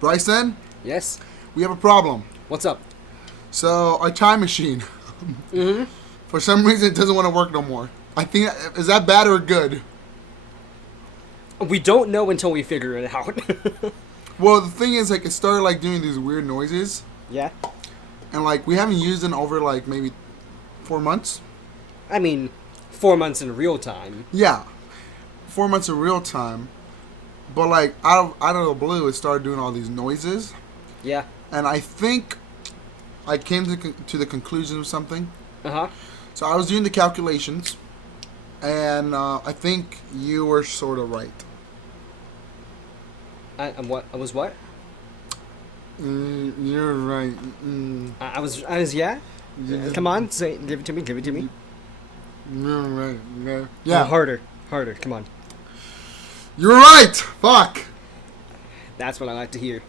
Bryson, Yes? we have a problem. What's up? So, our time machine, for some reason, it doesn't want to work no more. I think, is that bad or good? We don't know until we figure it out. Well, the thing is, like, it started, like, doing these weird noises. Yeah? And, like, we haven't used it over, like, maybe 4 months. I mean, 4 months in real time. Yeah. 4 months in real time. But, like, out of the blue, it started doing all these noises. Yeah. And I think I came to the conclusion of something. Uh-huh. So I was doing the calculations, and I think you were sort of right. I was what? You're right. I was yeah? Come on, say give it to me. You're right. Yeah. Yeah. Oh, harder, come on. You're right! Fuck! That's what I like to hear.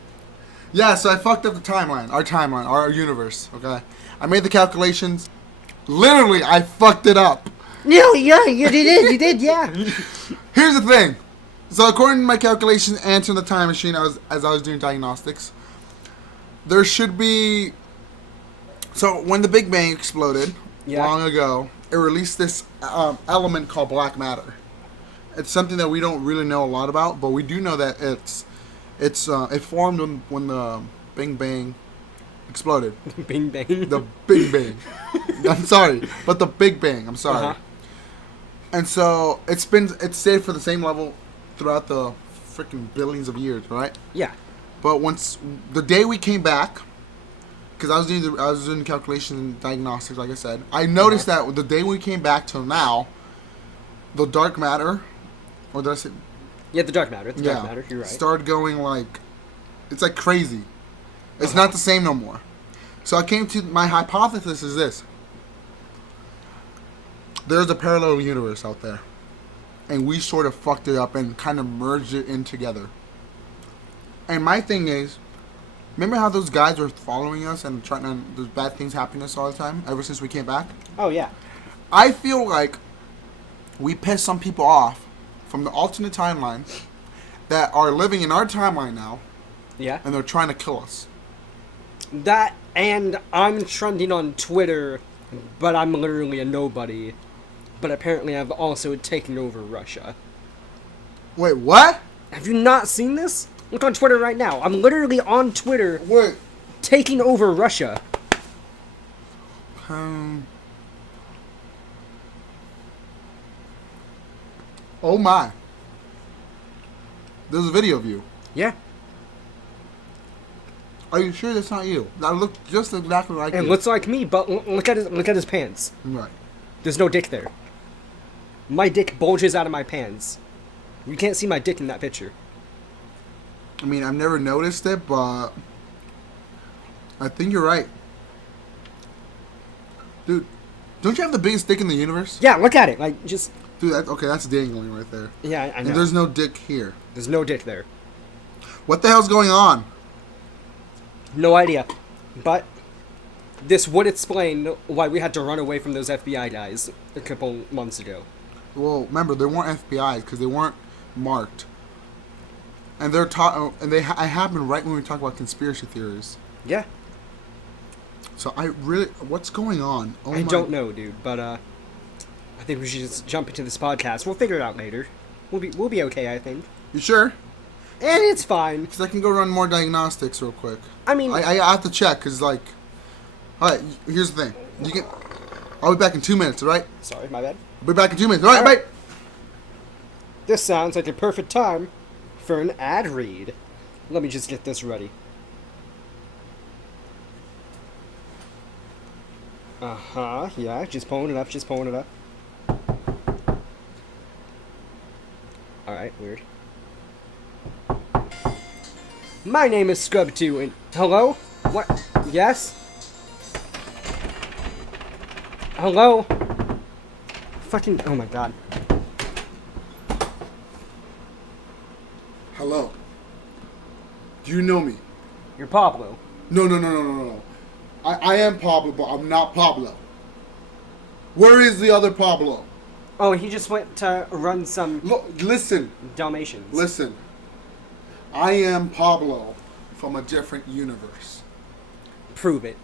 Yeah, so I fucked up the timeline. Our universe, okay? I made the calculations. Literally, I fucked it up. No, yeah, you did, yeah. Here's the thing. So according to my calculations, answering the time machine, as I was doing diagnostics, there should be... So when the Big Bang exploded long ago, it released this element called black matter. It's something that we don't really know a lot about, but we do know that it formed when the Big Bang exploded. Bing bang. The Big Bang. I'm sorry, but the Big Bang. I'm sorry. Uh-huh. And so it's stayed for the same level throughout the freaking billions of years, right? Yeah. But once the day we came back, because I was doing the calculations and diagnostics, like I said, I noticed that the day we came back till now, the dark matter, or did I say? Yeah, the dark matter. Dark matter. You're right. Started going like, it's like crazy. It's not the same no more. So I came to my hypothesis is this: there's a parallel universe out there, and we sort of fucked it up and kind of merged it in together. And my thing is, remember how those guys were following us and trying to, those bad things happening to us all the time ever since we came back? Oh yeah. I feel like we pissed some people off from the alternate timeline that are living in our timeline now. Yeah. And they're trying to kill us. That, and I'm trending on Twitter, but I'm literally a nobody. But apparently I've also taken over Russia. Wait, what? Have you not seen this? Look on Twitter right now. I'm literally on Twitter Wait. taking over Russia. Oh my. There's a video of you. Yeah. Are you sure that's not you? That looked just exactly like And you. looks like me, but look at his pants. Right. There's no dick there. My dick bulges out of my pants. You can't see my dick in that picture. I mean, I've never noticed it, but I think you're right. Dude, don't you have the biggest dick in the universe? Yeah, look at it. Like, just... Dude, that's dangling right there. Yeah, I know. And there's no dick here. There's no dick there. What the hell's going on? No idea. But this would explain why we had to run away from those FBI guys a couple months ago. Well, remember, they weren't FBI's because they weren't marked. And they're it happened right when we talk about conspiracy theories. Yeah. So what's going on? Oh I don't know, dude, but I think we should just jump into this podcast. We'll figure it out later. We'll be okay, I think. You sure? And it's fine. Because I can go run more diagnostics real quick. I mean... I have to check, because, like... Alright, here's the thing. I'll be back in 2 minutes, alright? Sorry, my bad. I'll be back in 2 minutes. Alright, bye! This sounds like a perfect time for an ad read. Let me just get this ready. Uh-huh, yeah, just pulling it up. Alright, weird. My name is Scrub2 and... Hello? What? Yes? Hello? Fucking... Oh my god. Hello. Do you know me? You're Pablo. No. I am Pablo, but I'm not Pablo. Where is the other Pablo? Oh, he just went to run some Look, listen. Dalmatians. Listen. I am Pablo from a different universe. Prove it.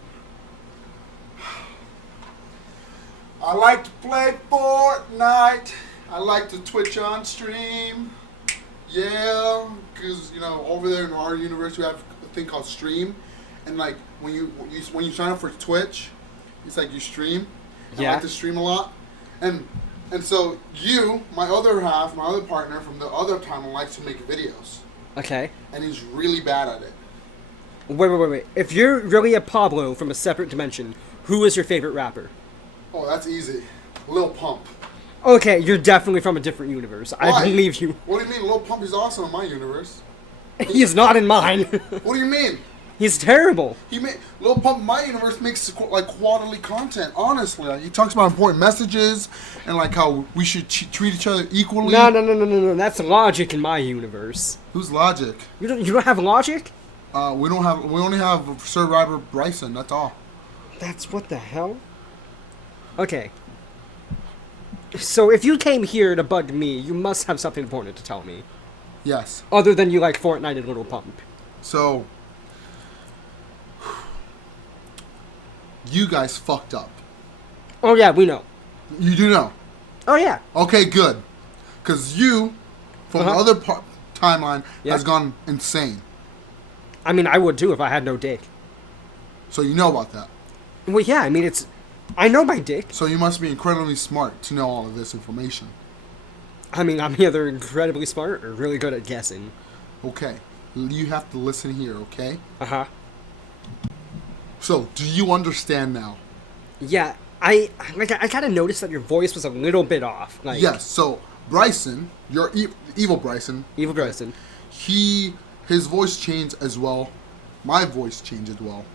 I like to play Fortnite. I like to Twitch on stream. Yeah, because over there in our universe we have a thing called stream, and like when you sign up for Twitch, it's like you stream. Yeah. I like to stream a lot, and so my other half, my other partner from the other channel likes to make videos. Okay. And he's really bad at it. Wait. If you're really a Pablo from a separate dimension, who is your favorite rapper? Oh, that's easy. Lil Pump. Okay, you're definitely from a different universe. Why? I believe you. What do you mean? Lil Pump is awesome in my universe. He's not in mine. What do you mean? He's terrible. Lil Pump in my universe makes like quality content. Honestly, like, he talks about important messages and like how we should treat each other equally. No. That's Logic in my universe. Who's Logic? You don't have Logic? We only have Sir Robert Bryson. That's all. That's what the hell? Okay. So if you came here to bug me, you must have something important to tell me. Yes. Other than you like Fortnite and Little Pump. So, you guys fucked up. Oh yeah, we know. You do know. Oh yeah. Okay, good. Because you, from the other timeline, has gone insane. I mean, I would too if I had no dick. So you know about that. Well, yeah, I mean, I know my dick. So you must be incredibly smart to know all of this information. I mean, I'm either incredibly smart or really good at guessing. Okay. You have to listen here, okay? Uh-huh. So, do you understand now? Yeah, I kind of noticed that your voice was a little bit off. Like, yes, so Bryson, your evil Bryson. Evil Bryson. His voice changed as well. My voice changed as well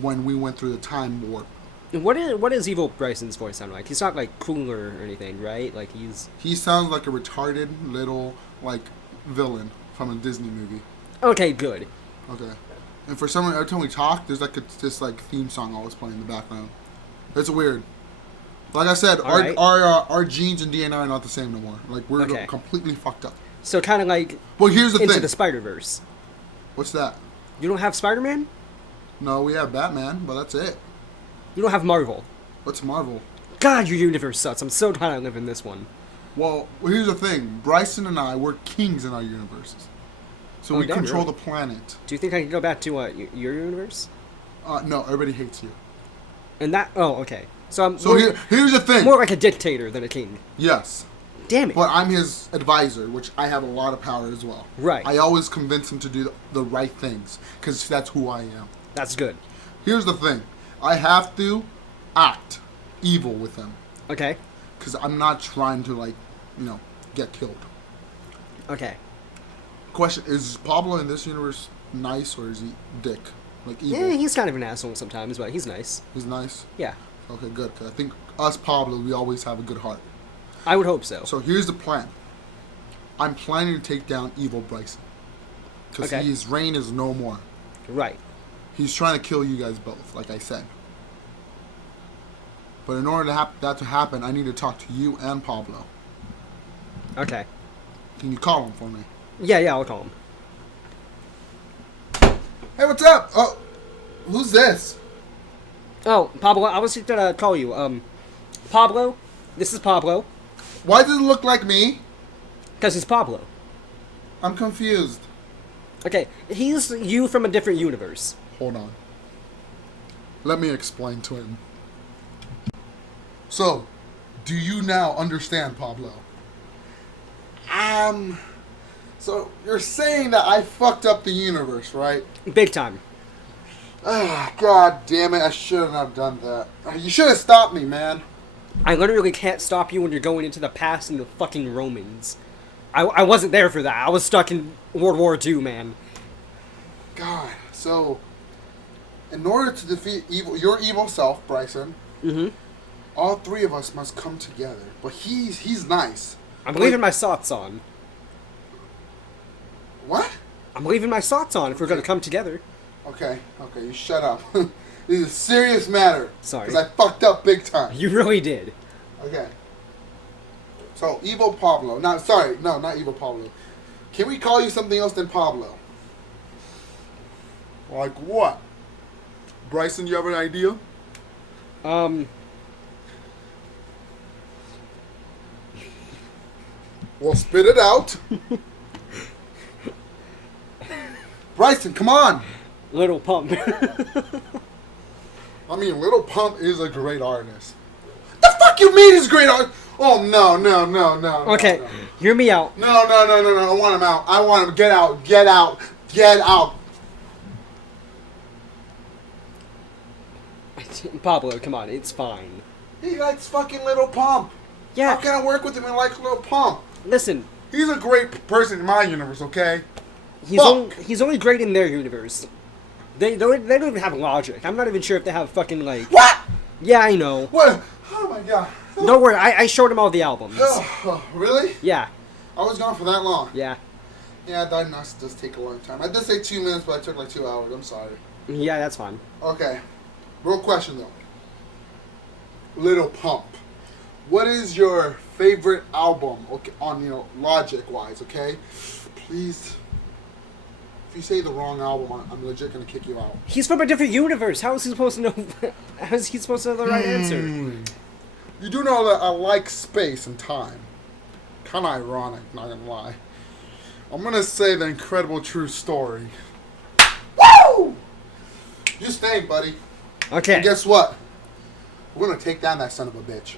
when we went through the time warp. What is Evil Bryson's voice sound like? He's not like cooler or anything, right? Like He sounds like a retarded little like villain from a Disney movie. Okay, good. Okay. And for some reason, every time we talk, there's like this like theme song always playing in the background. It's weird. Like I said, our genes and DNA are not the same no more. Like we're completely fucked up. So kind of like. Well, here's the thing. Into the Spider-Verse. What's that? You don't have Spider-Man? No, we have Batman, but that's it. You don't have Marvel. What's Marvel? God, your universe sucks. I'm so tired of living this one. Well, here's the thing. Bryson and I, we're kings in our universes. So we control the planet. Do you think I can go back to your universe? No, everybody hates you. And that... Oh, okay. So here's the thing. More like a dictator than a king. Yes. Damn it. But I'm his advisor, which I have a lot of power as well. Right. I always convince him to do the right things, because that's who I am. That's good. Here's the thing. I have to act evil with him. Okay. Because I'm not trying to, get killed. Okay. Question, is Pablo in this universe nice, or is he dick? Like, evil? Yeah, he's kind of an asshole sometimes, but he's nice. He's nice? Yeah. Okay, good. Because I think us Pablo, we always have a good heart. I would hope so. So here's the plan. I'm planning to take down evil Bryson. Because his reign is no more. Right. He's trying to kill you guys both, like I said. But in order to that to happen, I need to talk to you and Pablo. Okay. Can you call him for me? Yeah, I'll call him. Hey, what's up? Oh, who's this? Oh, Pablo, I was gonna call you. Pablo? This is Pablo. Why does it look like me? Because he's Pablo. I'm confused. Okay, he's you from a different universe. Hold on. Let me explain to him. So, do you now understand, Pablo? So you're saying that I fucked up the universe, right? Big time. Ah, God damn it, I shouldn't have done that. You should have stopped me, man. I literally can't stop you when you're going into the past and the fucking Romans. I wasn't there for that. I was stuck in World War II, man. God, so in order to defeat your evil self, Bryson, all three of us must come together. But he's nice. I'm leaving my socks on. What? I'm leaving my socks on if we're gonna come together. Okay, you shut up. This is a serious matter. Sorry. Because I fucked up big time. You really did. Okay. So, evil Pablo. Not evil Pablo. Can we call you something else than Pablo? Like what? Bryson, you have an idea? Well, spit it out. Bryson, come on. Little Pump. I mean, Little Pump is a great artist. The fuck you mean he's a great artist? Oh, no. Okay, No. hear me out. No. I want him out. I want him. Get out. Pablo, come on, it's fine. He likes fucking Little Pump. Yeah. How can I work with him and like Little Pump? Listen, He's a great person in my universe, okay? he's only great in their universe. They don't even have logic. I'm not even sure if they have fucking like. What? Yeah, I know. What? Oh my god. Don't worry, I showed him all the albums. Really? Yeah, I was gone for that long. yeah, Yeah, diagnosis does take a long time. I did say 2 minutes, but I took like 2 hours. I'm sorry. yeah. That's fine. Okay. Real question though. Little Pump. What is your favorite album? Okay, on logic wise, okay? Please. If you say the wrong album, I'm legit gonna kick you out. He's from a different universe. How is he supposed to know? How is he supposed to know the right answer? You do know that I like space and time. Kind of ironic, not gonna lie. I'm gonna say The Incredible True Story. Woo! You stay, buddy. Okay. And guess what? We're gonna take down that son of a bitch.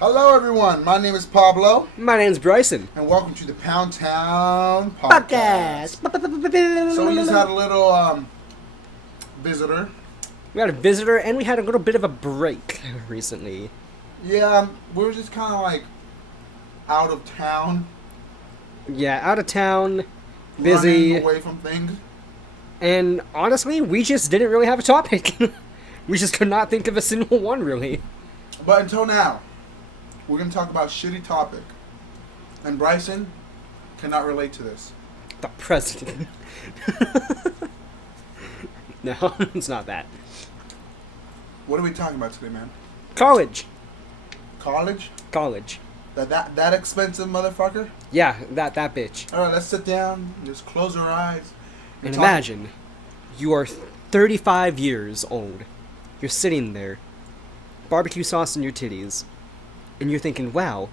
Hello, everyone. My name is Pablo, My name's Bryson. and welcome to the Poundtown podcast. So we just had a little visitor. We had a visitor, and we had a little bit of a break recently. Yeah, we were just kind of like out of town, Yeah, out of town, busy, running away from things. and honestly, we just didn't really have a topic. We just could not think of a single one, really. But until now, we're gonna talk about shitty topic, and Bryson cannot relate to this. The president. No, it's not that. What are we talking about today, man? College. College? College. That expensive motherfucker? Yeah, that bitch. All right, let's sit down, just close our eyes, And talk- imagine, you are 35 years old. You're sitting there, barbecue sauce in your titties, and you're thinking, wow,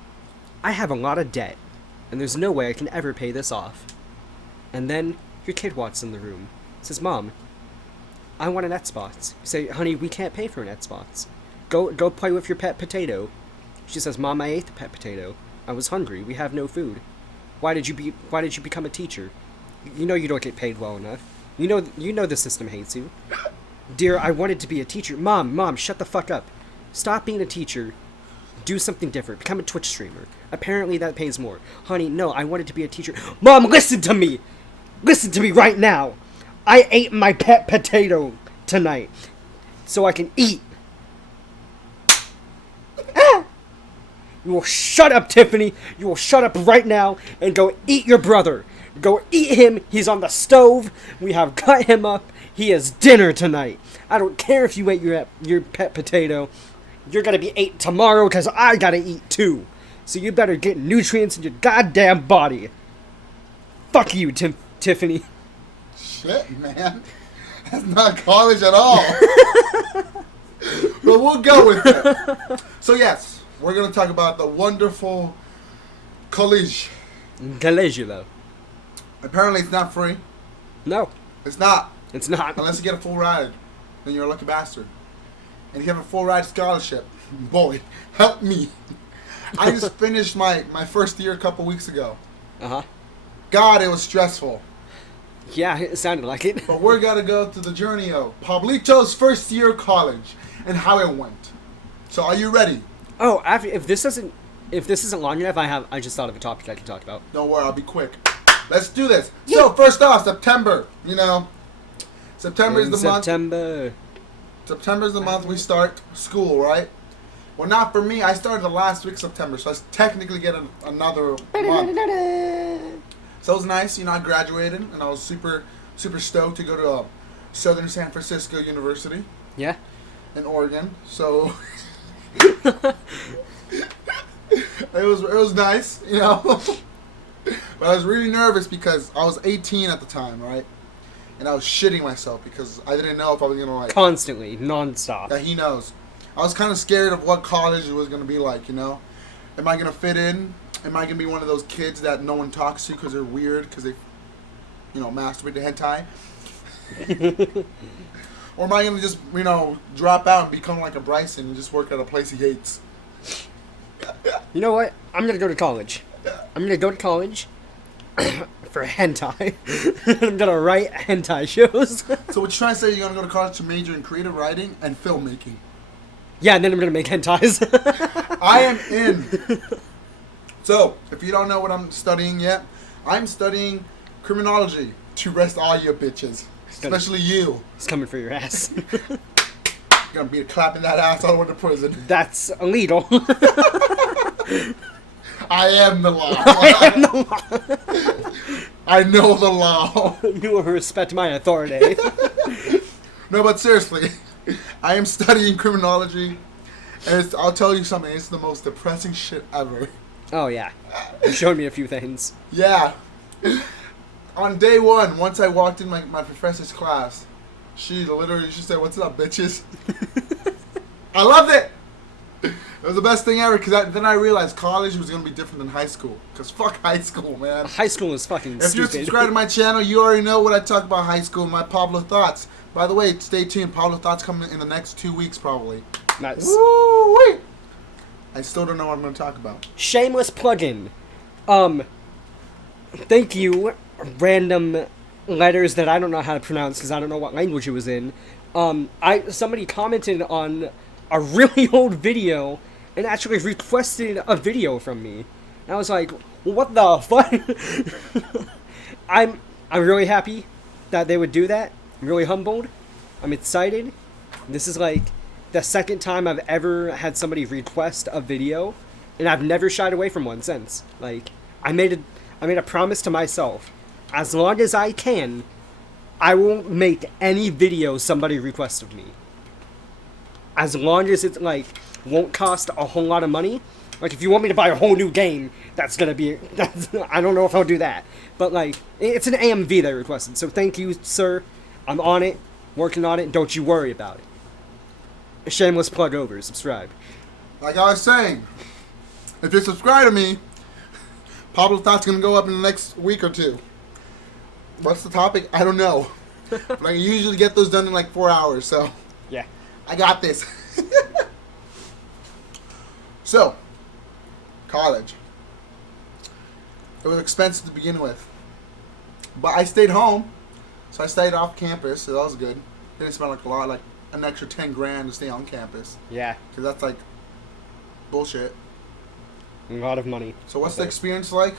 I have a lot of debt, and there's no way I can ever pay this off. And then your kid walks in the room, says, Mom, I want an Xbox. You say, honey, we can't pay for an Xbox. Go play with your pet potato. She says, Mom, I ate the pet potato. I was hungry. We have no food. Why did you become a teacher? You know you don't get paid well enough. You know the system hates you. Dear, I wanted to be a teacher. Mom, shut the fuck up. Stop being a teacher. Do something different. Become a Twitch streamer. Apparently that pays more. Honey, no, I wanted to be a teacher. Mom, listen to me! Listen to me right now! I ate my pet potato tonight. So I can eat. Ah! You will shut up, Tiffany. You will shut up right now and go eat your brother. Go eat him. He's on the stove. We have cut him up. He has dinner tonight. I don't care if you ate your pet potato. You're gonna be ate tomorrow because I gotta eat too. So you better get nutrients in your goddamn body. Fuck you, Tiffany. Shit, man. That's not college at all. But we'll go with it. So yes, we're gonna talk about the wonderful college. Collegio. Apparently it's not free. No, It's not. it's not. Unless you get a full ride. Then you're a lucky bastard. And if you have a full ride scholarship, boy, help me. I just finished my first year a couple weeks ago. Uh-huh. God, it was stressful. Yeah, it sounded like it. But we're gonna go to the journey of Pablito's first year of college and how it went. So are you ready? Oh, if this isn't long enough, I just thought of a topic I can talk about. Don't worry, I'll be quick. Let's do this. So first off, September. September is the month. September is the month we start school, right? Well, not for me. I started the last week of September, so I technically get another month. So it was nice. I graduated, and I was super, super stoked to go to Southern San Francisco University Yeah. in Oregon. So it was nice, But I was really nervous because I was 18 at the time, right? and I was shitting myself because I didn't know if I was gonna like. Constantly, nonstop. Yeah, he knows. I was kind of scared of what college it was gonna be like. You know, am I gonna fit in? Am I gonna be one of those kids that no one talks to because they're weird because they, masturbate to hentai? Or am I gonna just, drop out and become like a Bryson and just work at a place he hates? You know what? I'm gonna go to college. I'm gonna go to college for hentai. I'm gonna write hentai shows. So what you trying to say? You're gonna go to college to major in creative writing and filmmaking? Yeah, and then I'm gonna make hentais. I am in. So, if you don't know what I'm studying yet, I'm studying criminology to rest all you bitches. Especially you. It's coming for your ass. You're gonna be clapping that ass all the way to prison. That's illegal. I am the law. I am the law. I know the law. You will respect my authority. No, but seriously, I am studying criminology, and I'll tell you something, it's the most depressing shit ever. Oh, yeah. You showed me a few things. Yeah. On day one, once I walked in my professor's class, she said, "What's up, bitches?" I loved it. It was the best thing ever, because then I realized college was going to be different than high school. Because fuck high school, man. High school is fucking If stupid. you're subscribed to my channel, you already know what I talk about high school and my Pablo thoughts. By the way, stay tuned. Pablo thoughts coming in the next 2 weeks, probably. Nice. Woo-wee. I still don't know what I'm going to talk about. Shameless plug-in. Thank you, random letters that I don't know how to pronounce because I don't know what language it was in. Somebody commented on a really old video and actually requested a video from me. And I was like, what the fuck? I'm really happy that they would do that. I'm really humbled. I'm excited. This is like the second time I've ever had somebody request a video, and I've never shied away from one since. Like, I made a promise to myself. As long as I can, I won't make any video somebody requests of me. As long as it, like, won't cost a whole lot of money. Like, if you want me to buy a whole new game, I don't know if I'll do that. But, like, it's an AMV they requested. So thank you, sir. I'm on it, working on it. Don't you worry about it. Shameless plug over. Subscribe. Like I was saying, if you subscribe to me, Pablo Thought's going to go up in the next week or two. What's the topic? I don't know. But I usually get those done in like 4 hours, so Yeah. I got this. So, college. It was expensive to begin with. But I stayed home, so I stayed off campus, so that was good. Didn't spend like a lot, like an extra 10 grand to stay on campus. Yeah. Because that's like bullshit. A lot of money. So what's the experience like?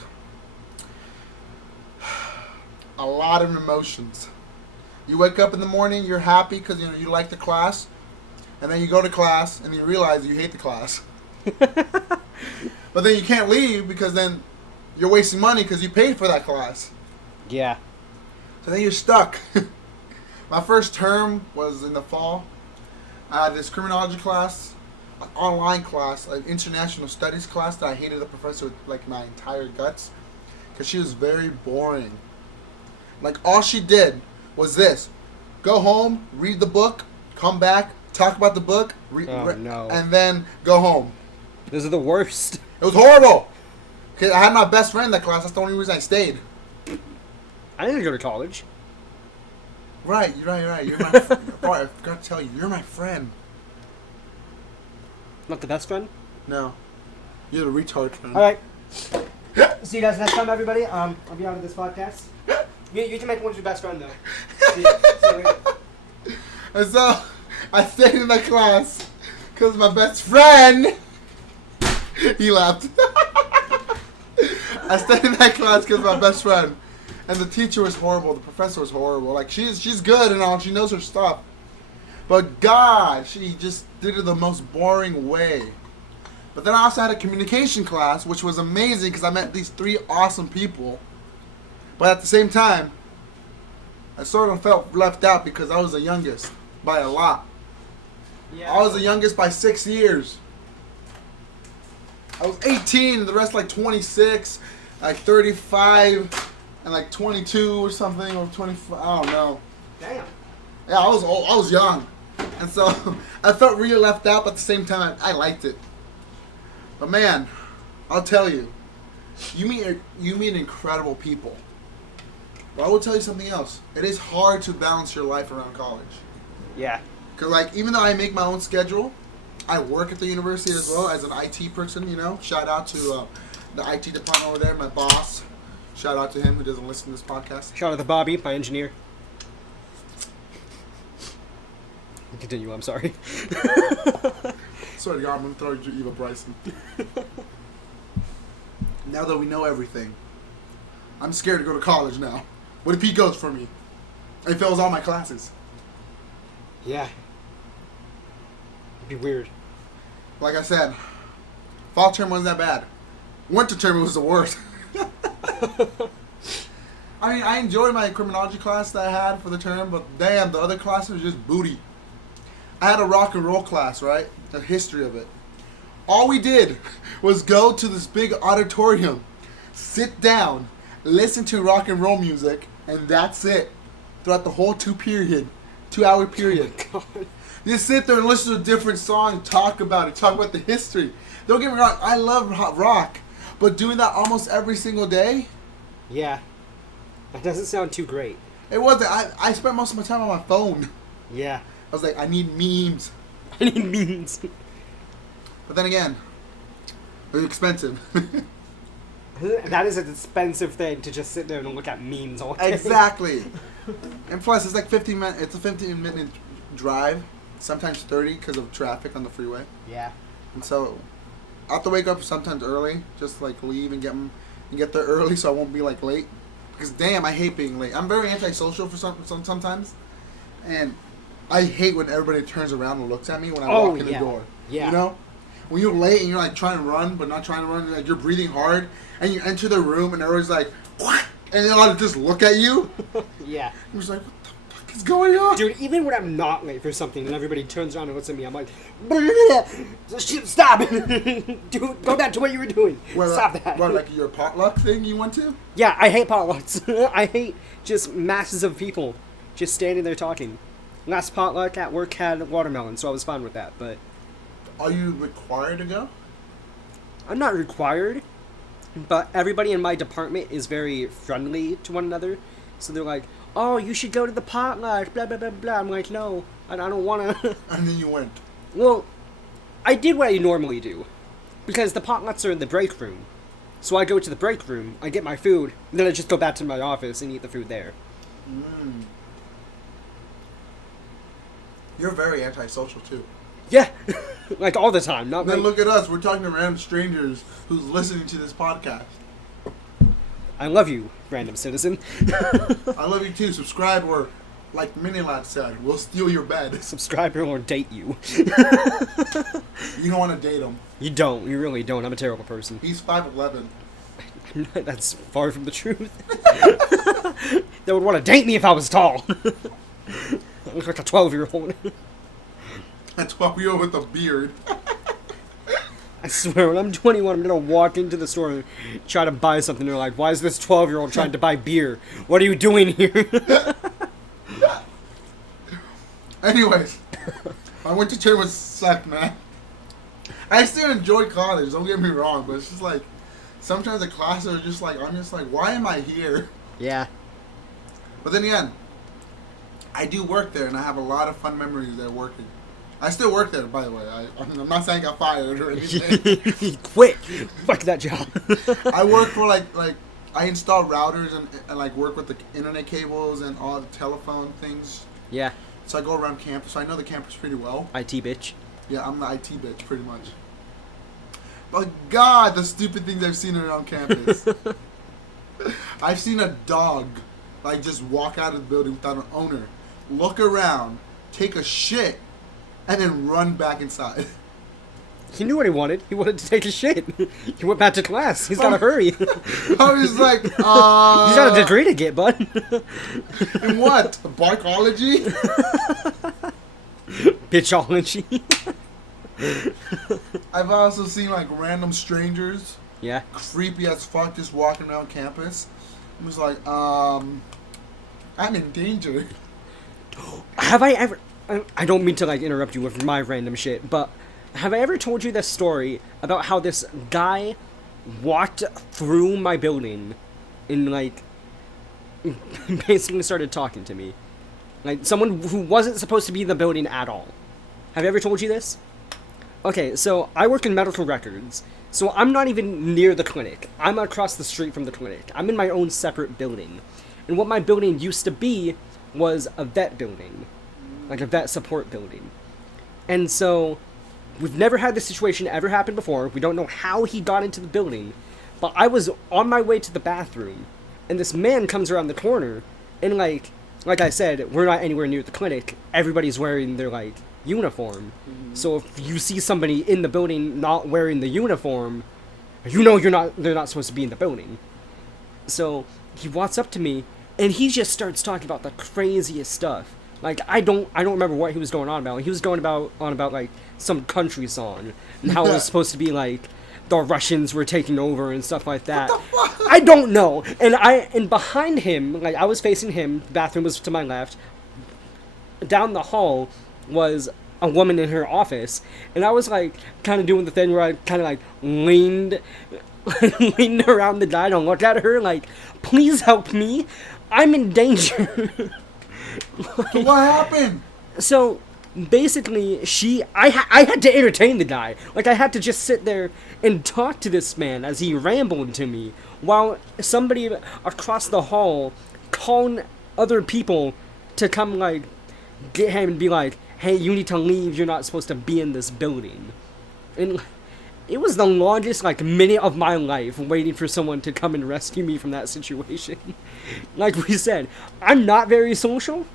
A lot of emotions. You wake up in the morning, you're happy because you like the class, and then you go to class and you realize you hate the class. But then you can't leave because then you're wasting money because you paid for that class. Yeah. So then you're stuck. My first term was in the fall. I had this criminology class, an online class, an international studies class that I hated the professor with like my entire guts because she was very boring. Like all she did was this: go home, read the book, come back, talk about the book, no. and then go home. Those are the worst. It was horrible. Cause I had my best friend in that class. That's the only reason I stayed. I didn't go to college. Right. You're my friend. Oh, I forgot to tell you. You're my friend. Not the best friend? No. You're the retard friend. Alright. See you guys next time, everybody. I'll be out of this podcast. You can make one your best friend, though. See you later. And so, I stayed in that class because my best friend... He laughed. I stayed in that class because my best friend. And the teacher was horrible. The professor was horrible. Like, she's good and all. She knows her stuff. But God, she just did it the most boring way. But then I also had a communication class, which was amazing because I met these 3 awesome people. But at the same time, I sort of felt left out because I was the youngest by a lot. Yeah. I was the youngest by 6 years. I was 18 and the rest like 26, like 35, and like 22 or something, or 25, I don't know. Damn. Yeah, I was old, I was young, and so I felt really left out. But at the same time, I liked it. But man, I'll tell you, you meet incredible people. But I will tell you something else. It is hard to balance your life around college. Yeah. Cause like even though I make my own schedule, I work at the university as well as an IT person. You know, shout out to the IT department over there, my boss. Shout out to him who doesn't listen to this podcast. Shout out to Bobby, my engineer. Continue, I'm sorry. Sorry, God, I'm gonna throw you Eva Bryson. Now that we know everything, I'm scared to go to college now. What if he goes for me and fails all my classes? Yeah. It'd be weird. Like I said, fall term wasn't that bad. Winter term was the worst. I mean, I enjoyed my criminology class that I had for the term, but damn, the other classes were just booty. I had a rock and roll class, right? The history of it. All we did was go to this big auditorium, sit down, listen to rock and roll music, and that's it. Throughout the whole 2-hour period. Oh my God. Just sit there and listen to a different song, talk about it, talk about the history. Don't get me wrong, I love rock, but doing that almost every single day, Yeah. That doesn't sound too great. it wasn't. I spent most of my time on my phone. Yeah. I was like, I need memes. I need memes. But then again, it's expensive. That is an expensive thing to just sit there and look at memes all day. Exactly. And plus, it's like 15 minutes. It's a 15-minute drive, sometimes 30 because of traffic on the freeway. Yeah. And so, I have to wake up sometimes early, just like leave and get there early so I won't be like late. Because damn, I hate being late. I'm very antisocial for sometimes, and I hate when everybody turns around and looks at me when I walk in the door. Yeah. You know, when you're late and you're like trying to run but not trying to run, like you're breathing hard, and you enter the room and everybody's like, "What?" And they all just look at you. Yeah. I'm just like, what the fuck is going on? Dude, even when I'm not late for something and everybody turns around and looks at me, I'm like, stop! Dude, go back to what you were doing. Stop that. What, like your potluck thing you went to? Yeah, I hate potlucks. I hate just masses of people just standing there talking. Last potluck at work had watermelon, so I was fine with that, but Are you required to go? I'm not required, but everybody in my department is very friendly to one another. So they're like, oh, you should go to the potluck, blah, blah, blah, blah. I'm like, no, I don't want to. And then you went. Well, I did what I normally do, because the potlucks are in the break room. So I go to the break room, I get my food, and then I just go back to my office and eat the food there. Mm. You're very antisocial too. Yeah, like all the time. Not Then like, look at us. We're talking to random strangers who's listening to this podcast. I love you, random citizen. I love you too. Subscribe or, like Minilad said, we'll steal your bed. Subscribe or date you. You don't want to date him. You don't. You really don't. I'm a terrible person. He's 5'11". That's far from the truth. They would want to date me if I was tall. I look like a 12-year-old. A 12-year-old with a beard. I swear, when I'm 21, I'm going to walk into the store and try to buy something. They're like, why is this 12-year-old trying to buy beer? What are you doing here? Anyways, my winter term was sucked, man. I still enjoy college, don't get me wrong, but it's just like, sometimes the classes are just like, I'm just like, why am I here? Yeah. But then again, I do work there, and I have a lot of fun memories there working. I still work there, by the way. I'm not saying I got fired or anything. Quit. Fuck that job. I work for like I install routers and like work with the internet cables and all the telephone things. Yeah. So I go around campus. So I know the campus pretty well. IT bitch. Yeah, I'm the IT bitch pretty much. But God, the stupid things I've seen around campus. I've seen a dog like just walk out of the building without an owner, look around, take a shit, and then run back inside. He knew what he wanted. He wanted to take a shit. He went back to class. He's gotta hurry. I was like, He's got a degree to get, bud. In what? Barkology? Bitchology. I've also seen like random strangers, Yeah. creepy as fuck, just walking around campus. I was like, I'm in danger. Have I ever... I don't mean to, like, interrupt you with my random shit, but have I ever told you this story about how this guy walked through my building and, like, basically started talking to me? Like, someone who wasn't supposed to be in the building at all. Have I ever told you this? Okay, so I work in medical records, so I'm not even near the clinic. I'm across the street from the clinic. I'm in my own separate building. And what my building used to be was a vet building. Like a vet support building. And so, we've never had this situation ever happen before. We don't know how he got into the building. But I was on my way to the bathroom, and this man comes around the corner, and like I said, we're not anywhere near the clinic. Everybody's wearing their, like, uniform. Mm-hmm. So if you see somebody in the building not wearing the uniform, you know they're not supposed to be in the building. So he walks up to me, and he just starts talking about the craziest stuff. Like, I don't remember what he was going on about. He was going on about like some country song and how it was supposed to be like the Russians were taking over and stuff like that. What the fuck? I don't know. And behind him, like, I was facing him, the bathroom was to my left. Down the hall was a woman in her office, and I was like kind of doing the thing where I kind of like leaned around the guy to look at her like, please help me, I'm in danger. Like, what happened? So basically, I had to entertain the guy. Like, I had to just sit there and talk to this man as he rambled to me, while somebody across the hall called other people to come, like, get him and be like, hey, you need to leave, you're not supposed to be in this building. And it was the longest, like, minute of my life waiting for someone to come and rescue me from that situation. Like we said, I'm not very social.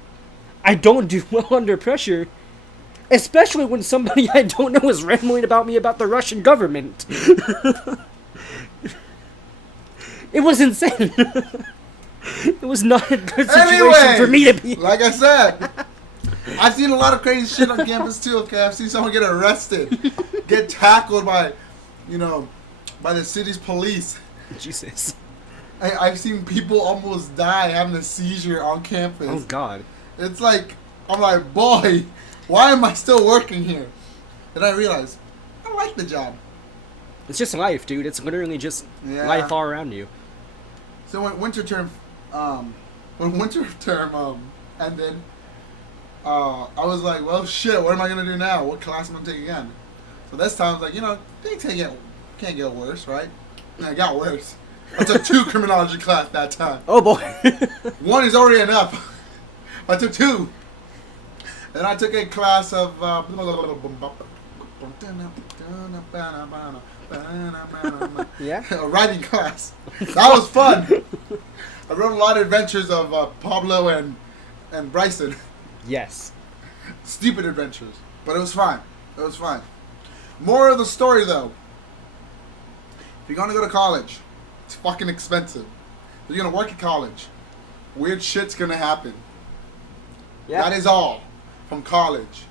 I don't do well under pressure. Especially when somebody I don't know is rambling about me about the Russian government. It was insane. It was not a good situation for me to be. Like I said, I've seen a lot of crazy shit on campus too, okay? I've seen someone get arrested, get tackled by the city's police. Jesus. I've seen people almost die having a seizure on campus. Oh, God. It's like, I'm like, boy, why am I still working here? Then I realized, I like the job. It's just life, dude. It's literally just life all around you. So when winter term ended, I was like, well, shit, what am I going to do now? What class am I going to take again? So this time I was like, things can't get worse, right? And it got worse. I took 2 criminology class that time. Oh, boy. 1 is already enough. I took 2. Then I took a class of Yeah? A writing class. That was fun. I wrote a lot of adventures of Pablo and Bryson. Yes. Stupid adventures. But it was fine. It was fine. More of the story, though. If you're going to go to college, it's fucking expensive. If you're going to work at college, weird shit's going to happen. Yeah. That is all from college.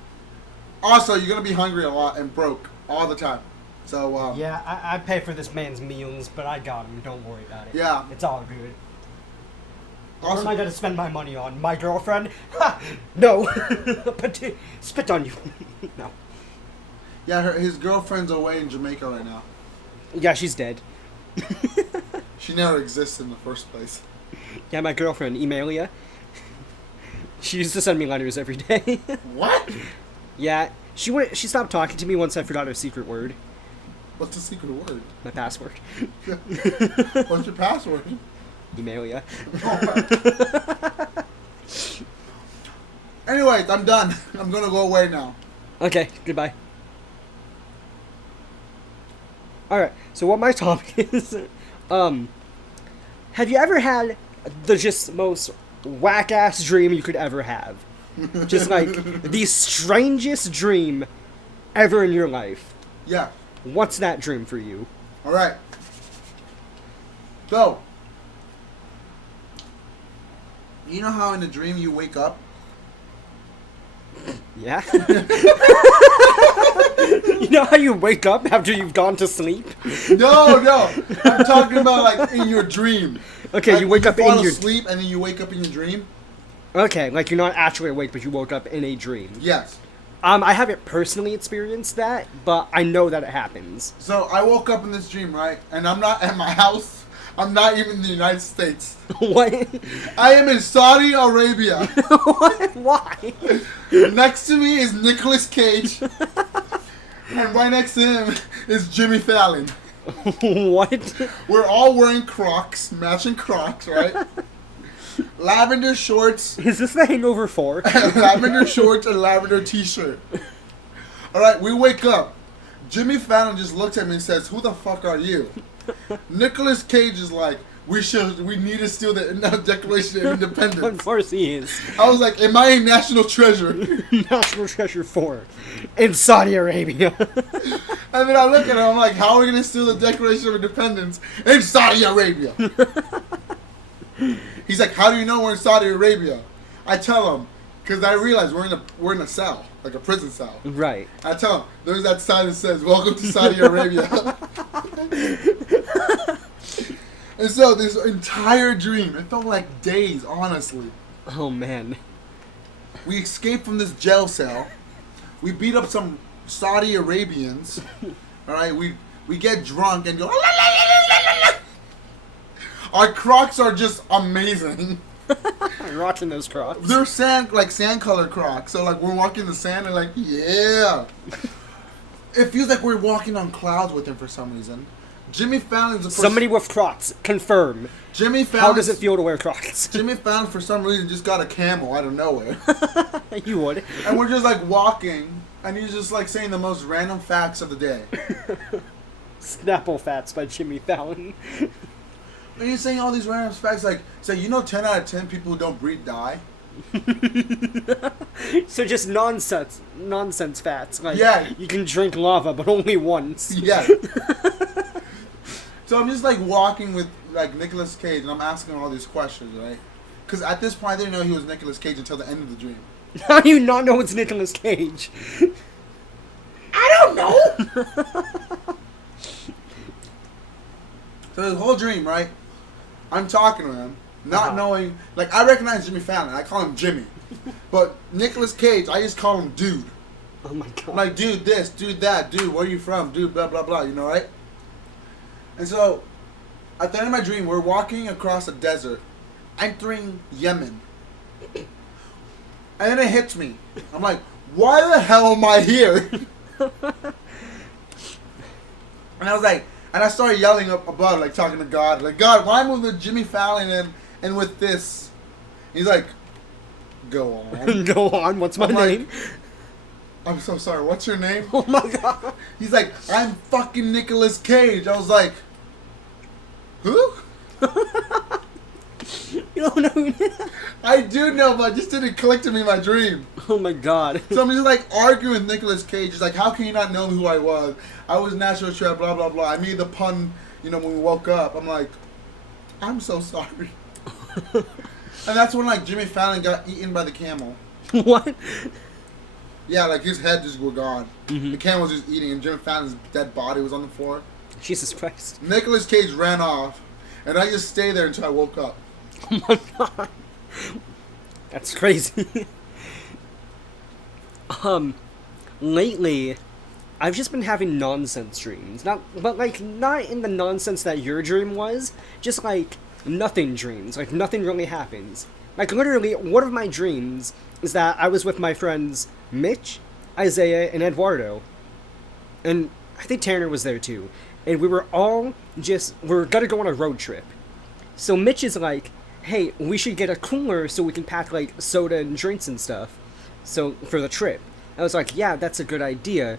Also, you're going to be hungry a lot and broke all the time. So, yeah, I pay for this man's meals, but I got him. Don't worry about it. Yeah. It's all good. Also, what am I going to spend my money on? My girlfriend? Ha! No. Spit on you. No. Yeah, his girlfriend's away in Jamaica right now. Yeah, she's dead. She never existed in the first place. Yeah, my girlfriend, Emalia. She used to send me letters every day. What? Yeah, she stopped talking to me once I forgot her secret word. What's the secret word? My password. What's your password? Emalia. Anyways, I'm done. I'm gonna go away now. Okay, goodbye. Alright, so what my topic is, have you ever had the just most whack-ass dream you could ever have? Just like, the strangest dream ever in your life. Yeah. What's that dream for you? Alright. So, you know how in a dream you wake up? Yeah? You know how you wake up after you've gone to sleep? No. I'm talking about like in your dream. Okay, like, you wake up in your... sleep and then you wake up in your dream. Okay, like you're not actually awake, but you woke up in a dream. Yes. I haven't personally experienced that, but I know that it happens. So I woke up in this dream, right? And I'm not at my house. I'm not even in the United States. What? I am in Saudi Arabia. What? Why? Next to me is Nicolas Cage. And right next to him is Jimmy Fallon. What? We're all wearing Crocs, matching Crocs, right? Lavender shorts. Is this the Hangover 4? Lavender shorts and lavender t-shirt. Alright, we wake up. Jimmy Fallon just looks at me and says, "Who the fuck are you?" Nicolas Cage is like, we need to steal the Declaration of Of Independence. course he is. I was like, am I a national treasure? National Treasure 4 in Saudi Arabia. And then I look at him, I'm like, how are we going to steal the Declaration of Independence in Saudi Arabia? He's like, how do you know we're in Saudi Arabia? I tell him, because I realize we're in a cell, like a prison cell. Right. I tell him, there's that sign that says, "Welcome to Saudi Arabia." And so this entire dream, it felt like days, honestly. Oh man. We escaped from this jail cell. We beat up some Saudi Arabians. All right, we get drunk and go. Our Crocs are just amazing. I'm rocking those Crocs. They're sand color Crocs. So like we're walking in the sand and like, yeah. It feels like we're walking on clouds with him for some reason. Jimmy Fallon's the first. Somebody with Crocs, confirm. Jimmy Fallon. How does it feel to wear Crocs? Jimmy Fallon for some reason just got a camel out of nowhere. You would. And we're just like walking and he's just like saying the most random facts of the day. Snapple Fats by Jimmy Fallon. And he's saying all these random facts like, say, 10 out of 10 people who don't breathe die. So just nonsense facts. Like, Yeah. you can drink lava, but only once. Yeah. So I'm just like walking with like Nicolas Cage and I'm asking him all these questions, right? Because at this point I didn't know he was Nicolas Cage until the end of the dream. How do you not know it's Nicolas Cage? I don't know! So the whole dream, right? I'm talking to him, not knowing, like I recognize Jimmy Fallon, I call him Jimmy. But Nicolas Cage, I just call him dude. Oh my god. I'm like, dude this, dude that, dude, where are you from? Dude, blah, blah, blah, right? And so, at the end of my dream, we're walking across a desert, entering Yemen. And then it hits me. I'm like, why the hell am I here? And I was like, and I started yelling up above, like talking to God, like, God, why am I with Jimmy Fallon and with this? He's like, go on. Go on, what's my I'm name? like, I'm so sorry, what's your name? Oh my god. He's like, I'm fucking Nicolas Cage. I was like, who? You don't know who I do know, but it just didn't click to me in my dream. Oh my god. So I'm just like arguing with Nicolas Cage. He's like, how can you not know who I was? I was National Treasure, blah, blah, blah. I made the pun, when we woke up. I'm like, I'm so sorry. And that's when, like, Jimmy Fallon got eaten by the camel. What? Yeah, like, his head just was gone. Mm-hmm. The camel was just eating, and Jimmy Fallon's dead body was on the floor. Jesus Christ. Nicolas Cage ran off, and I just stayed there until I woke up. Oh my god. That's crazy. Lately, I've just been having nonsense dreams. Not in the nonsense that your dream was, just like nothing dreams. Like nothing really happens. Like literally, one of my dreams is that I was with my friends Mitch, Isaiah, and Eduardo. And I think Tanner was there too. And we were all we're gonna go on a road trip. So Mitch is like, hey, we should get a cooler so we can pack like soda and drinks and stuff. So for the trip. I was like, yeah, that's a good idea.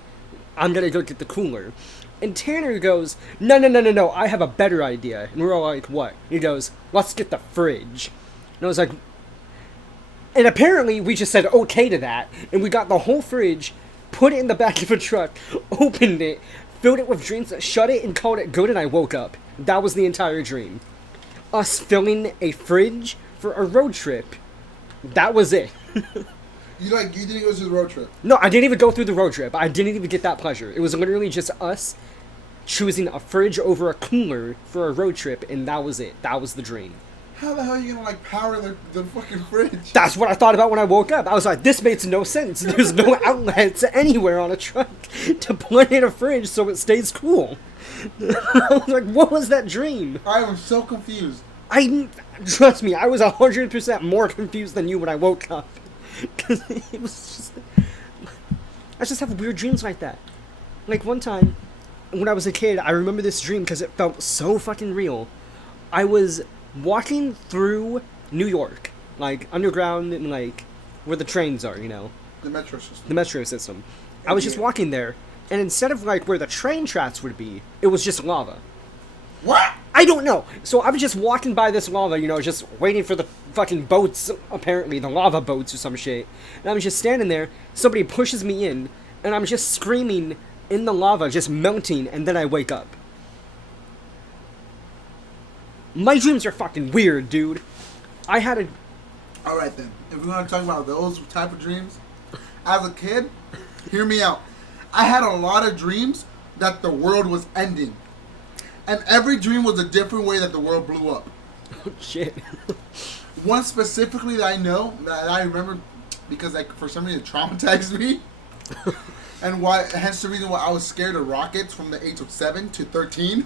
I'm gonna go get the cooler. And Tanner goes, no, I have a better idea. And we're all like, what? He goes, let's get the fridge. And I was like, and apparently we just said okay to that. And we got the whole fridge, put it in the back of a truck, opened it, filled it with drinks, shut it, and called it good, and I woke up. That was the entire dream. Us filling a fridge for a road trip. That was it. You didn't go to the road trip? No, I didn't even go through the road trip. I didn't even get that pleasure. It was literally just us choosing a fridge over a cooler for a road trip, and that was it. That was the dream. How the hell are you gonna like power the fucking fridge? That's what I thought about when I woke up. I was like, this makes no sense. There's no outlets anywhere on a truck to put in a fridge so it stays cool. I was like, what was that dream? I am so confused. Trust me, I was 100% more confused than you when I woke up. Because it was just... I just have weird dreams like that. Like one time, when I was a kid, I remember this dream because it felt so fucking real. I was walking through New York, like underground and like where the trains are, you know. The metro system. The metro system. I was just walking there, and instead of like where the train tracks would be, it was just lava. What? I don't know. So I was just walking by this lava, you know, just waiting for the fucking boats, apparently, the lava boats or some shit. And I was just standing there, somebody pushes me in, and I'm just screaming in the lava, just melting, and then I wake up. My dreams are fucking weird, dude. I had a... Alright then, if we want to talk about those type of dreams, as a kid, hear me out. I had a lot of dreams that the world was ending. And every dream was a different way that the world blew up. Oh, shit. One specifically that I know, that I remember, because like for some reason it traumatized me. And hence the reason why I was scared of rockets from the age of 7 to 13.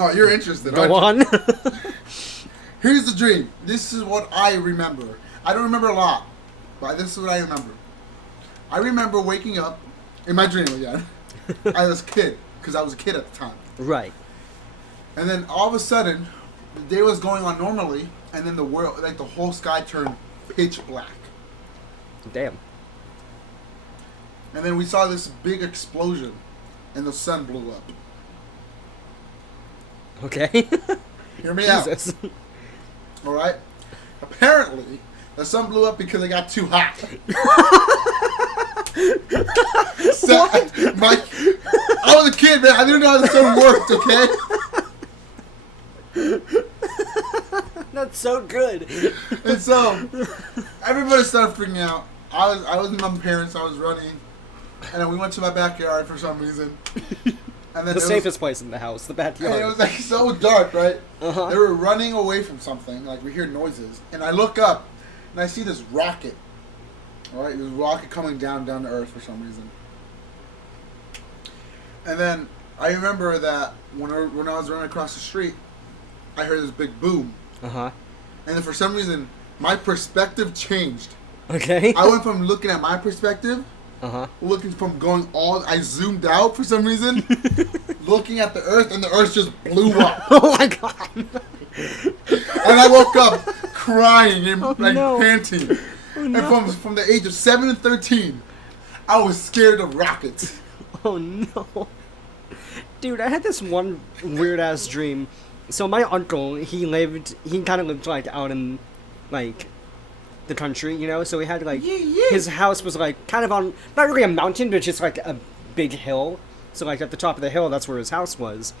Oh, you're interested, Go on. Here's the dream. This is what I remember. I don't remember a lot, but this is what I remember. I remember waking up in my dream again. I was a kid, because I was a kid at the time. Right. And then all of a sudden, the day was going on normally, and then the world, like the whole sky turned pitch black. Damn. And then we saw this big explosion, and the sun blew up. Okay. Hear me Jesus. out. All right. Apparently, the sun blew up because it got too hot. So, I was a kid, man. I didn't know how the sun worked. Okay. That's so good. And so, everybody started freaking out. I was with my parents. I was running, and then we went to my backyard for some reason. And then The safest place in the house, the backyard. And it was like so dark, right? Uh-huh. They were running away from something. Like we hear noises, and I look up, and I see this rocket. All right, this rocket coming down to Earth for some reason. And then I remember that when I was running across the street, I heard this big boom. Uh-huh. And then for some reason, my perspective changed. Okay. I went from looking at my perspective, Uh-huh. looking from going all... I zoomed out for some reason, looking at the Earth, and the Earth just blew up. Oh my god. And I woke up crying and panting. Oh, no. And from the age of 7 and 13, I was scared of rockets. Oh no. Dude, I had this one weird ass dream. So my uncle, he kind of lived like out in like the country, you know? So he had like his house was like kind of on not really a mountain, but just like a big hill. So like at the top of the hill, that's where his house was.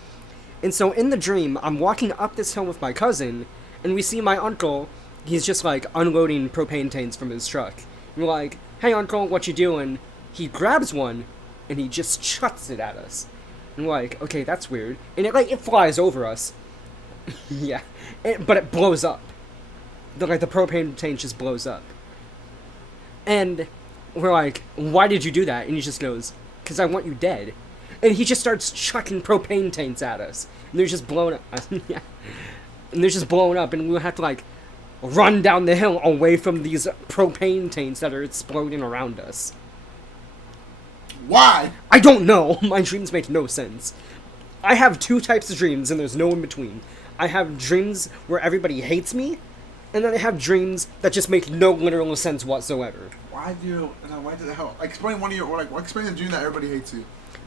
And so in the dream, I'm walking up this hill with my cousin, and we see my uncle, he's just like unloading propane tanks from his truck. And we're like, "Hey uncle, what you doing?" He grabs one, and he just chucks it at us. And we're like, okay, that's weird. And it flies over us. Yeah. But it blows up. The propane tank just blows up. And we're like, why did you do that? And he just goes, "'Cause I want you dead." And he just starts chucking propane tanks at us. And they're just blowing up. Yeah. And they're just blowing up, and we'll have to run down the hill away from these propane tanks that are exploding around us. Why? I don't know. My dreams make no sense. I have two types of dreams, and there's no in between. I have dreams where everybody hates me, and then I have dreams that just make no literal sense whatsoever. Why did the hell? Explain explain the dream that everybody hates you.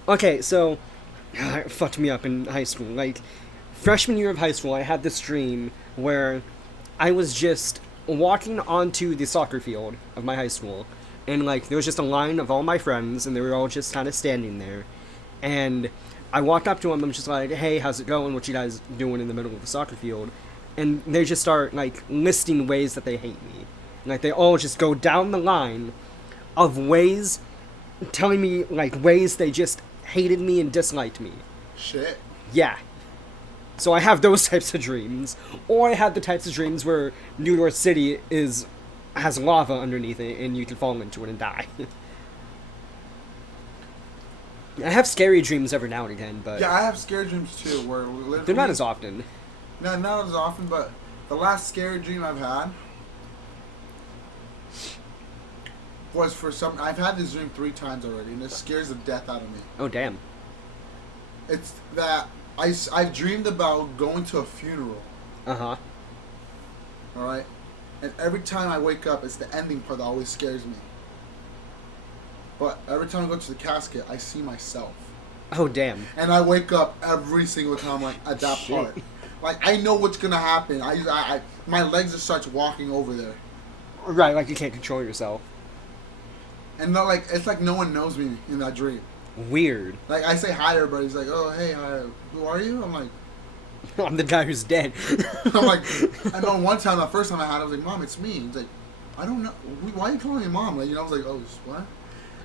Okay, so it fucked me up in high school. Freshman year of high school, I had this dream where I was just walking onto the soccer field of my high school, and there was just a line of all my friends, and they were all just kind of standing there, and I walked up to them, I'm just like, "Hey, how's it going? What you guys doing in the middle of the soccer field?" And they just start listing ways that they hate me. They all just go down the line of ways, telling me ways they just hated me and disliked me. Shit. Yeah. So I have those types of dreams, or I have the types of dreams where New York City has lava underneath it, and you can fall into it and die. I have scary dreams every now and again, but Yeah, I have scary dreams too, where literally... they're not as often. No, not as often, but the last scary dream I've had was for some... I've had this dream 3 times already, and it scares the death out of me. Oh, damn. It's that I've dreamed about going to a funeral, Uh-huh. alright? And every time I wake up, it's the ending part that always scares me. But every time I go to the casket, I see myself. Oh, damn. And I wake up every single time, like, at that Shit. part. Like, I know what's gonna happen. My legs just starts walking over there. Right, like you can't control yourself. And not like, it's like no one knows me in that dream. Weird. Like, I say hi to everybody. He's like, oh, hey, hi. Who are you? I'm like, I'm the guy who's dead. I'm like, I know one time, the first time I had it, I was like, Mom, it's me. He's like, I don't know. Why are you calling me Mom? Like, you know, I was like, oh, what?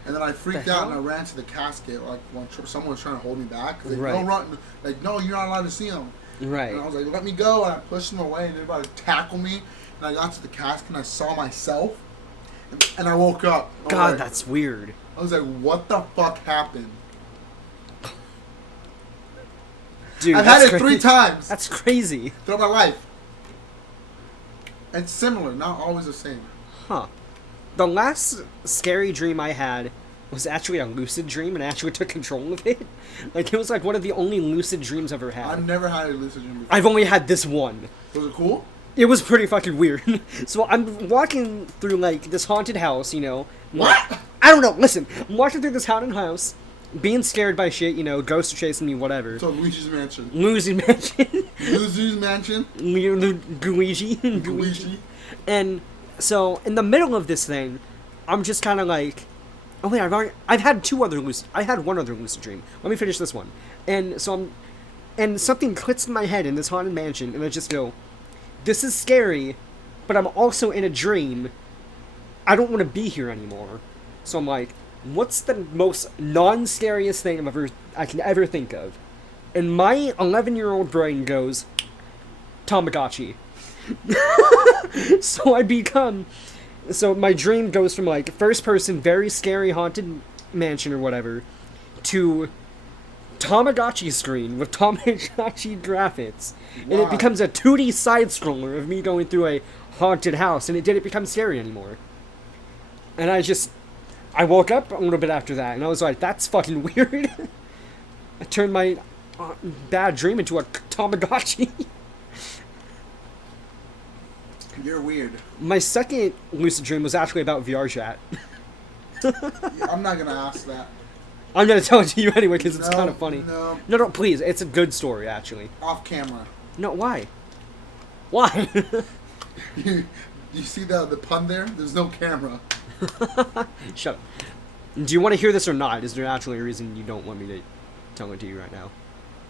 And then I freaked out and I ran to the casket, like, when someone was trying to hold me back. Like, Right. don't run. Like, no, you're not allowed to see him. Right. And I was like, let me go. And I pushed him away and they were about to tackle me. And I got to the casket and I saw myself. And I woke up. I was God, like, that's weird. I was like, what the fuck happened? Dude, I've had that's it 3 times That's crazy. throughout my life. It's similar, not always the same. Huh. The last scary dream I had was actually a lucid dream, and I actually took control of it. Like, it was like one of the only lucid dreams I've ever had. I've never had a lucid dream before. I've only had this one. Was it cool? It was pretty fucking weird. So I'm walking through, like, this haunted house, you know. What? I don't know, listen. I'm walking through this haunted house, being scared by shit, you know, ghosts are chasing me, whatever. So Luigi's Mansion. Luigi Mansion. Luigi's Mansion? Luigi. Luigi. And so, in the middle of this thing, I'm just kind of like, oh wait, I've had I had one other lucid dream. Let me finish this one. And so and something clicks in my head in this haunted mansion, and I just go, this is scary, but I'm also in a dream. I don't want to be here anymore. So I'm like, what's the most non-scariest thing I can ever think of? And my 11-year-old brain goes, Tamagotchi. So my dream goes from, like, first person, very scary haunted mansion or whatever, to Tamagotchi screen with Tamagotchi graphics. And it Wow. becomes a 2D side-scroller of me going through a haunted house, and it didn't become scary anymore. And I woke up a little bit after that, and I was like, that's fucking weird. I turned my bad dream into a Tamagotchi. You're weird. My second lucid dream was actually about VR chat. I'm not gonna ask that. I'm gonna tell it to you anyway because it's No, kind of funny. no. No, please. It's a good story, actually. Off camera. No, why? Why? You see the pun there? There's no camera. Shut up. Do you want to hear this or not? Is there actually a reason you don't want me to tell it to you right now?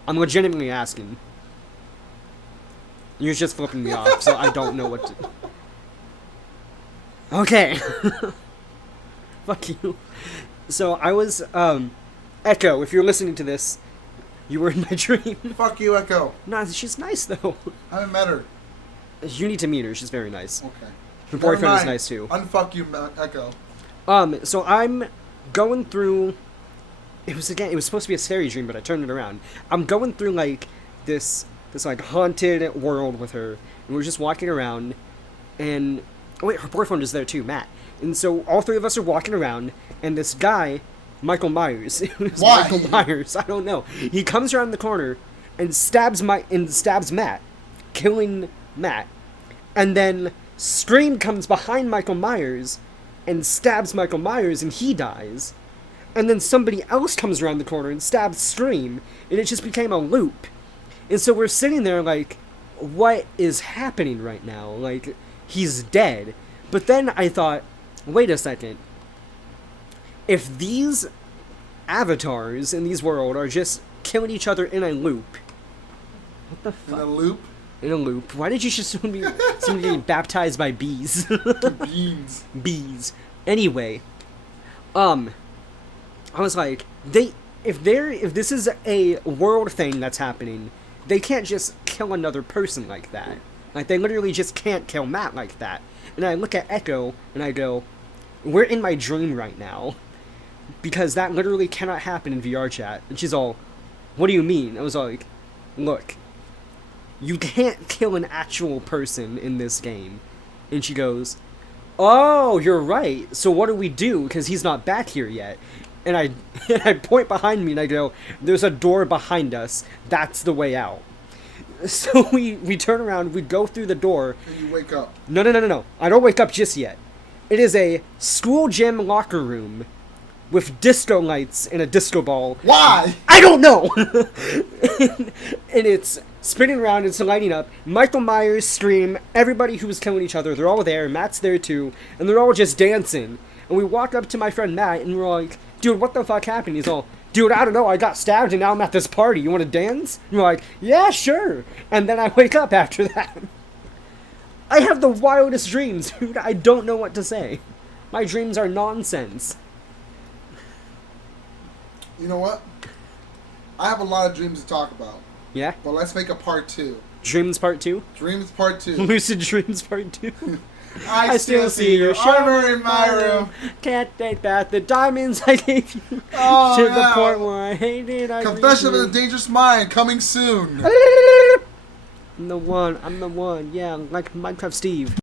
I'm legitimately asking. You're just flipping me off, so I don't know what to... Okay. Fuck you. So, I was, Echo, if you're listening to this, you were in my dream. Fuck you, Echo. Nah, she's nice, though. I haven't met her. You need to meet her, she's very nice. Okay. Her Never boyfriend is mind. nice, too. Unfuck you, Echo. So I'm going through... It was supposed to be a scary dream, but I turned it around. I'm going through, like, this like, haunted world with her, and we're just walking around, and... Oh, wait, her boyfriend is there, too, Matt. And so all 3 of us are walking around, and this guy, Michael Myers... Why? Michael Myers, I don't know. He comes around the corner and stabs Matt, killing Matt. And then Scream comes behind Michael Myers and stabs Michael Myers, and he dies. And then somebody else comes around the corner and stabs Scream, and it just became a loop. And so we're sitting there like, what is happening right now? Like, he's dead. But then I thought, wait a second. If these avatars in these world are just killing each other in a loop, what the In fuck? a loop. In a loop. Why did you just somebody getting baptized by bees? Beans. Bees. Anyway, I was like, if this is a world thing that's happening, they can't just kill another person like that. Like, they literally just can't kill Matt like that. And I look at Echo, and I go, we're in my dream right now. Because that literally cannot happen in VR chat. And she's all, what do you mean? I was like, look, you can't kill an actual person in this game. And she goes, oh, you're right. So what do we do? Because he's not back here yet. And I point behind me and I go, there's a door behind us. That's the way out. So we turn around, we go through the door. And you wake up. No. I don't wake up just yet. It is a school gym locker room with disco lights and a disco ball. Why? I don't know! And it's spinning around, it's lighting up. Michael Myers, Scream, everybody who was killing each other, they're all there. Matt's there too. And they're all just dancing. And we walk up to my friend Matt and we're like, dude, what the fuck happened? He's all, dude, I don't know, I got stabbed and now I'm at this party. You want to dance? And we're like, yeah, sure. And then I wake up after that. I have the wildest dreams, dude. I don't know what to say. My dreams are nonsense. You know what? I have a lot of dreams to talk about. Yeah? But let's make a part 2. Dreams part 2? Dreams part 2. Lucid dreams part 2? I still see your armor in my room. Can't take back the diamonds I gave you. Oh, To yeah. the point where I hated I Confession of read a Dangerous Mind coming soon. I'm the one, yeah, like Minecraft Steve.